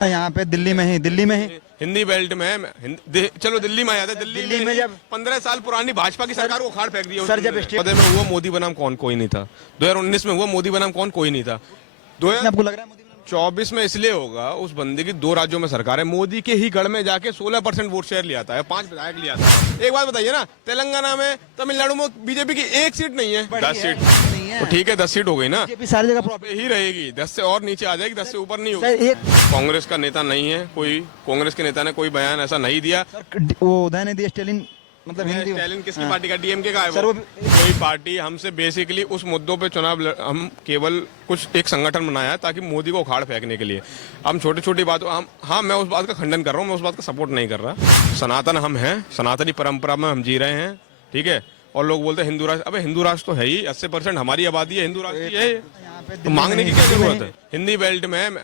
यहाँ पे दिल्ली में ही हिंदी बेल्ट में है। चलो दिल्ली में आया था। दिल्ली में जब 15 साल पुरानी भाजपा की सरकार को उखाड़ फेंक दिया। सर जब पौधे में हुआ मोदी बनाम कौन कोई नहीं था। 2019 में हुआ मोदी बनाम कौन कोई नहीं था। आपको लग रहा है मोदी 24 में इसलिए होगा, उस बंदे की 2 राज्यों में सरकार है। मोदी के ही गढ़ में जाके 16% वोट शेयर लिया था, 5 विधायक लिया था। एक बात बताइए ना, तेलंगाना में, तमिलनाडु में बीजेपी की 1 सीट नहीं है, 10 सीट तो ठीक है, 10 सीट हो गई ना, सारी जगह प्रॉब्लम ही रहेगी। 10 से और नीचे आ जाएगी, 10 से ऊपर नहीं होगी। कांग्रेस का नेता नहीं है कोई, कांग्रेस के नेता ने कोई बयान ऐसा नहीं दिया। वो उदयनिधि स्टालिन मतलब हिंदी स्टालिन किसकी पार्टी का? डीएमके का है वो। कोई पार्टी हमसे बेसिकली उस मुद्दों पे चुनाव हम केवल कुछ एक संगठन बनाया है ताकि मोदी को उखाड़ फेंकने के लिए। हम छोटी छोटी बातों हाँ मैं उस बात का खंडन कर रहा हूँ, मैं उस बात का सपोर्ट नहीं कर रहा। सनातन हम हैं, सनातनी परंपरा में हम जी रहे हैं, ठीक है। और लोग बोलते हैं हिंदू राष्ट्र, अबे हिंदू राष्ट्र तो है ही, 80% हमारी आबादी है हिंदू राष्ट्र है। तो मांगने की क्या जरूरत है? हिंदी बेल्ट में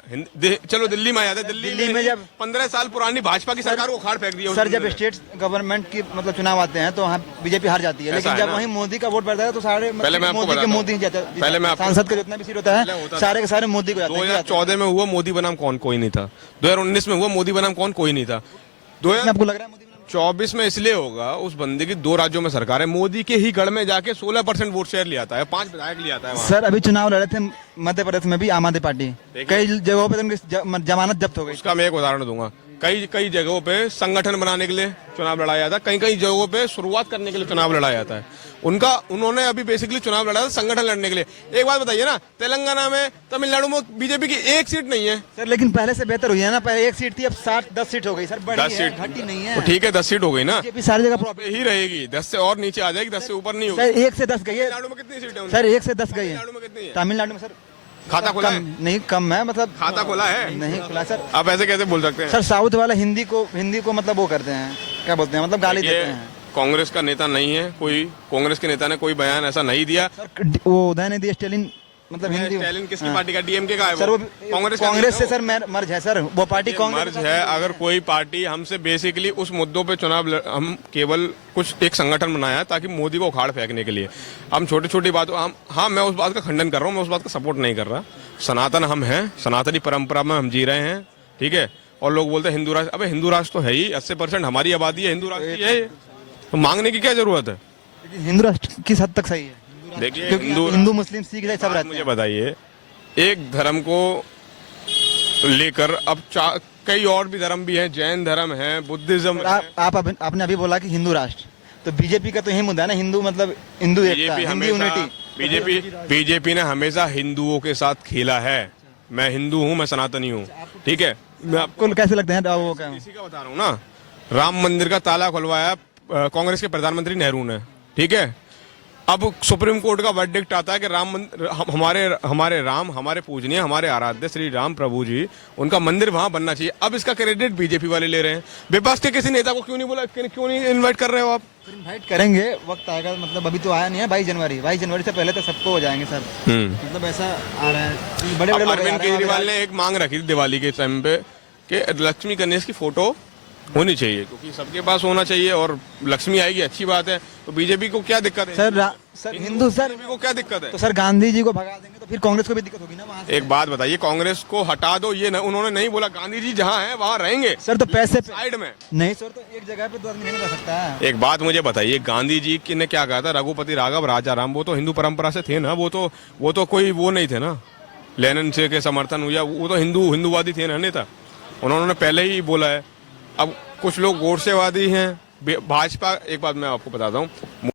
चलो दिल्ली में आया था। दिल्ली में जब 15 साल पुरानी भाजपा की सरकार को उखाड़ फेंक दिया। सर जब स्टेट गवर्नमेंट की मतलब चुनाव आते हैं तो वहाँ बीजेपी हार जाती है, लेकिन जब वहीं मोदी का वोट बढ़ता है तो सारे मोदी पहले मैं सांसद का जितना भी सीट होता है सारे के सारे मोदी को जाता है। 2014 में हुआ मोदी बनाम कौन कोई नहीं था। 2019 में हुआ मोदी बनाम कौन कोई नहीं था। आपको लग रहा है 24 में इसलिए होगा, उस बंदे की 2 राज्यों में सरकार है। मोदी के ही गढ़ में जाके 16% वोट शेयर लिया था, 5 विधायक लिया था। सर अभी चुनाव लड़े थे मध्य प्रदेश में भी आम आदमी पार्टी, कई जगहों पे उनकी जमानत जब्त हो गई। उसका मैं एक उदाहरण दूंगा। कई जगहों पे संगठन बनाने के लिए चुनाव लड़ाया जाता है, कई जगहों पे शुरुआत करने के लिए चुनाव लड़ाया जाता है। उन्होंने अभी बेसिकली चुनाव लड़ा था संगठन लड़ने के लिए। एक बात बताइए ना, तेलंगाना में, तमिलनाडु में बीजेपी की 1 सीट नहीं है। सर लेकिन पहले से बेहतर हुई है ना, पहले 1 सीट थी, अब 10 सीट हो गई। सर 10 सीट घटी नहीं है, ठीक है, 10 सीट हो गई ना, सारी जगह प्रॉब्लम ही रहेगी। 10 से और नीचे आ जाएगी, 10 से ऊपर नहीं होगी। सर 1 से 10 गई है। तमिलनाडु में कितनी सीटें? सर 1 से 10 गई है। तमिलनाडु में सर खाता खोला है? नहीं, कम है, मतलब खाता खोला है नहीं खुला सर। आप ऐसे कैसे बोल सकते हैं? सर साउथ वाला हिंदी को मतलब वो करते हैं, क्या बोलते हैं, मतलब गाली देते हैं। कांग्रेस का नेता नहीं है कोई, कांग्रेस के नेता ने कोई बयान ऐसा नहीं दिया। वो उदयनिधि स्टालिन मतलब हिंदी स्टालिन किसकी पार्टी का? डीएमके का है सर। वो कांग्रेस से सर मर्ज है सर, वो पार्टी मर्ज है। अगर कोई पार्टी हमसे बेसिकली उस मुद्दों पे चुनाव हम केवल कुछ एक संगठन बनाया ताकि मोदी को उखाड़ फेंकने के लिए। हम छोटी छोटी बातों हाँ मैं उस बात का खंडन कर रहा हूँ, मैं उस बात का सपोर्ट नहीं कर रहा। सनातन हम हैं, सनातनी परंपरा में हम जी रहे हैं, ठीक है। और लोग बोलते हैं हिंदू राष्ट्र, अबे हिंदू राष्ट्र तो है ही, 80% हमारी आबादी है हिंदू राष्ट्र है। तो मांगने की क्या जरूरत है? हिंदू राष्ट्र किस हद तक सही है? देखिए हिंदू मुस्लिम सिख सब रहते हैं। मुझे बताइए, एक धर्म को लेकर अब कई और भी धर्म भी हैं, जैन धर्म है, बुद्धिज्म है। आपने अभी बोला कि हिंदू राष्ट्र, तो बीजेपी का तो यही मुद्दा है ना, हिंदू मतलब हिंदू एकता, हिंदू यूनिटी। बीजेपी ने हमेशा हिंदुओं के साथ खेला है। मैं हिंदू हूँ, मैं सनातनी हूँ, ठीक है। मैं आपको कैसे लगता है वो इसी का बता रहा हूँ ना। राम मंदिर का ताला खुलवाया कांग्रेस के प्रधानमंत्री नेहरू ने, ठीक है। अब सुप्रीम कोर्ट का वर्डिक्ट आता है कि राम मंदिर हमारे राम, हमारे पूजनीय, हमारे आराध्य श्री राम प्रभु जी, उनका मंदिर वहां बनना चाहिए। अब इसका क्रेडिट बीजेपी वाले ले रहे हैं। विपक्ष के किसी नेता को क्यों नहीं बोला, क्यों नहीं इनवाइट कर रहे हो आप? इनवाइट करेंगे, वक्त आएगा, मतलब अभी तो आया नहीं है। 22 जनवरी से पहले तो सबको हो जाएंगे सर। मतलब ऐसा आ रहा है। बड़े अरविंद केजरीवाल ने एक मांग रखी थी दिवाली के टाइम पे कि लक्ष्मी गणेश की फोटो होनी चाहिए, क्योंकि सबके पास होना चाहिए और लक्ष्मी आएगी, अच्छी बात है। तो बीजेपी को क्या दिक्कत है? सर हिंदू सर को क्या दिक्कत है? तो सर गांधी जी को भगा देंगे तो फिर कांग्रेस को भी दिक्कत होगी ना वहाँ से। एक बात बताइए, कांग्रेस को हटा दो, ये उन्होंने नहीं बोला। गांधी जी जहाँ हैं वहाँ रहेंगे सर, तो पैसे साइड में नहीं सर, तो एक जगह पे 2 आदमी नहीं रह सकता है। एक बात मुझे बताइए, गांधी जी ने क्या कहा था? रघुपति राघव राजा राम, वो तो हिंदू परंपरा से थे ना, वो तो कोई वो नहीं थे ना, लेनिन से के समर्थन हुआ, वो तो हिंदूवादी थे ना नेता, उन्होंने पहले ही बोला है। अब कुछ लोग गोडसेवादी हैं, भाजपा। एक बात मैं आपको बताता हूँ,